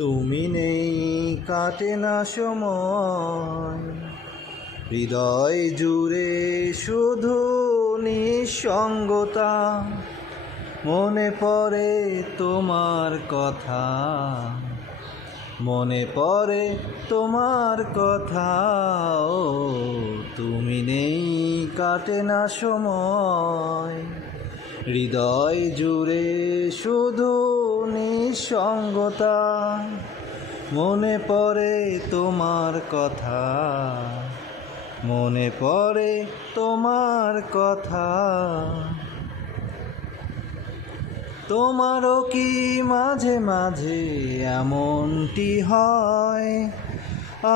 তুমি নেই কাটে না সময়, হৃদয় জুড়ে শুধু নিঃসঙ্গতা। মনে পড়ে তোমার কথা, মনে পড়ে তোমার কথা। ও তুমি নেই কাটে না সময়, হৃদয় জুড়ে শুধু নিঃসঙ্গতা। মনে পড়ে তোমার কথা, মনে পড়ে তোমার কথা। তোমারও কি মাঝে মাঝে এমনটি হয়?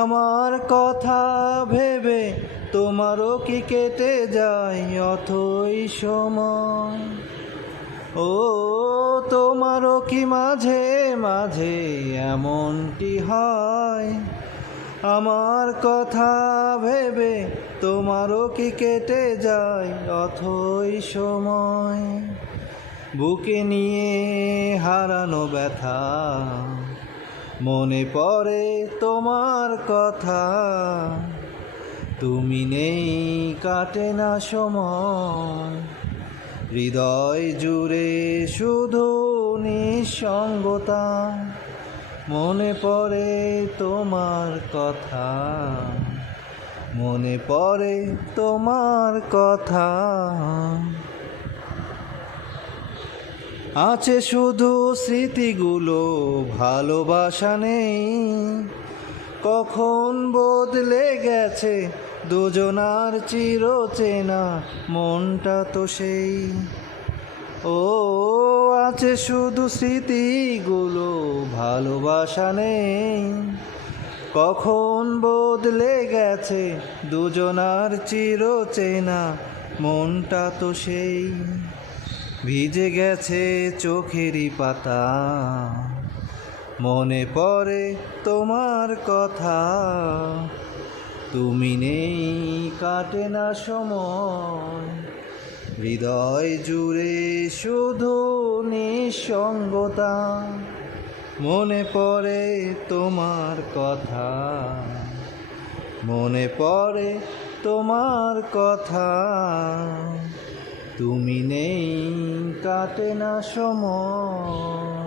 আমার কথা ভেবে তোমারও কি কেটে যায় অথই সময়? ও তোমারও কি মাঝে মাঝে এমনটি হয়? আমার কথা ভেবে তোমারও কি কেটে যায় অথই সময়? বুকে নিয়ে হারানো ব্যথা, মনে পড়ে তোমার কথা। তুমি নেই কাটে না সময়, হৃদয় জুড়ে শুধু নিঃসঙ্গতা। মনে পড়ে তোমার কথা, মনে পড়ে তোমার কথা। আছে শুধু স্মৃতিগুলো, ভালোবাসা নেই। কখন বদলে গেছে দুজনার চিরচেনা মনটা তো সেই। ও আছে শুধু স্মৃতিগুলো, ভালোবাসা নেই। কখন বদলে গেছে দুজনার চিরচেনা মনটা তো সেই। ভিজে গেছে চোখেরই পাতা, মনে পড়ে তোমার কথা। তুমি নেই কাটে না সময়, হৃদয় জুড়ে শুধু নিঃসঙ্গতা। মনে পড়ে তোমার কথা, মনে পড়ে তোমার কথা। তুমি নেই কাটে না সময়।